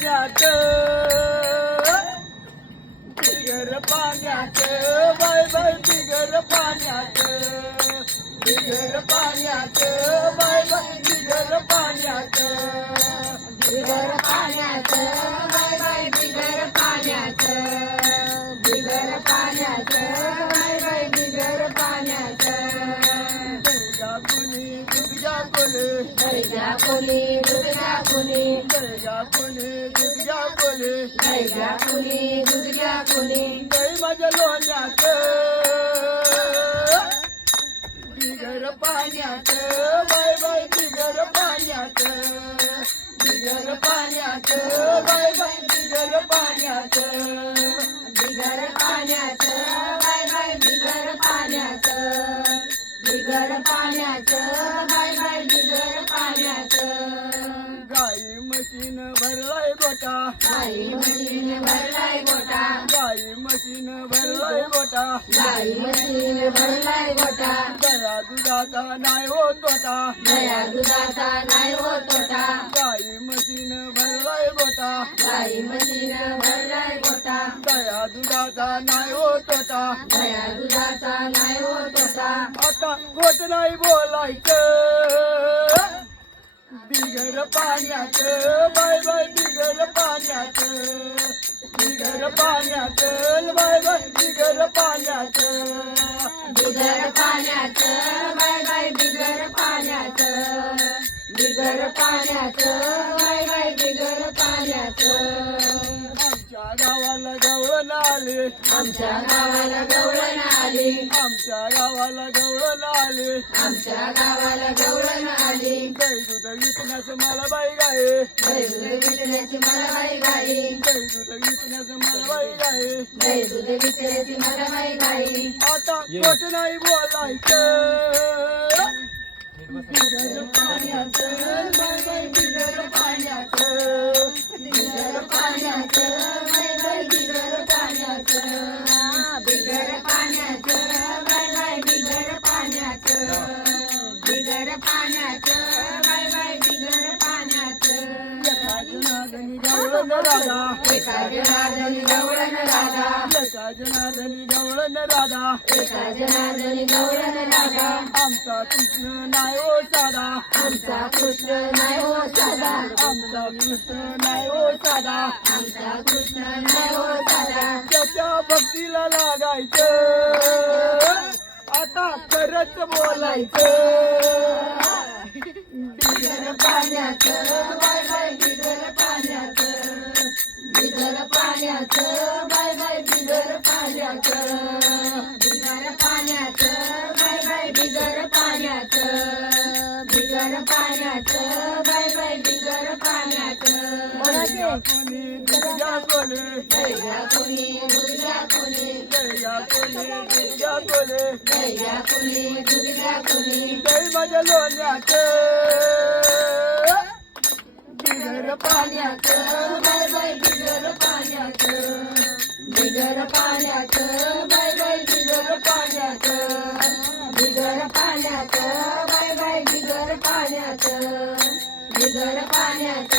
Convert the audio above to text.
पाण्यात बिगर पाण्यात बाय बाय बिगर पाण्यात बिगर पाण्यात बाय बाय बिगर पाण्यात बिगर पाण्यात. कोली दर्गा कुणी दुर्गा कोले दैजा कोली दुर्गा बिगर पाण्यात बाय बाय बिगर पाण्यात बिगर पाण्यात बाय बाय बिगर पाण्यात મશીન ભરલાય ગોટા. ગાય મશીન ભરલાય ગોટા. ગાય મશીન ભરલાય ગોટા. ગાય મશીન ભરલાય ગોટા. દયા દુદાતા નાયો તોટા દયા દુદાતા નાયો તોટા ગાય મશીન ભરલાય ગોટા. ગાય મશીન ભરલાય ગોટા. દયા દુદાતા નાયો તોટા દયા દુદાતા નાયો તોટા આતા ગોટ નાય બોલાય કે बिगर पाण्यात बाय बाय बिगर पाण्यात बिगर पाण्यात बाय बाय बिगर पाण्यात बिगर पाण्यात बाय बाय बिगर पाण्यात बिगर पाण्यात गावाला गवळण आले. आमच्या गावाला गवळण आली. आमच्या गावाला गवळण आले. आमच्या गावाला गवळण आली. गाई दूध विकण्याचं मला बाई गाये. गाई दूध विकण्याची मला बाई गाई गाई दूध विकण्याचं मला बाई गाये. गाई दूध विकण्याची मला बाई गाई आता खोट नाही बोलायचं. गवळण राधा एका जनार्दनी गवळण राधा एका जनार्दनी गवळण राधा एका जनार्दनी गवळण राधा आमचा कृष्ण नाही हो साधा. आमचा कृष्ण नाही हो साधा. आमचा कृष्ण नाही हो साधा. आमचा कृष्ण नाही हो साधा. त्याच्या भक्तीला लागायचं आता खरंच बोलायचं. कोणी दुर्गा कोणी दुर्गा कोणी कोणी दुर्गा कोणी दुर्गा कोणी जय माझ्या लोण्यात बिगर पाण्यात बाय बाय बिगर पाण्यात बिगर पाण्यात बाय बाय बिगर पाण्यात बिगर पाण्यात बाय बाय बिगर पाण्यात बिगर पाण्यात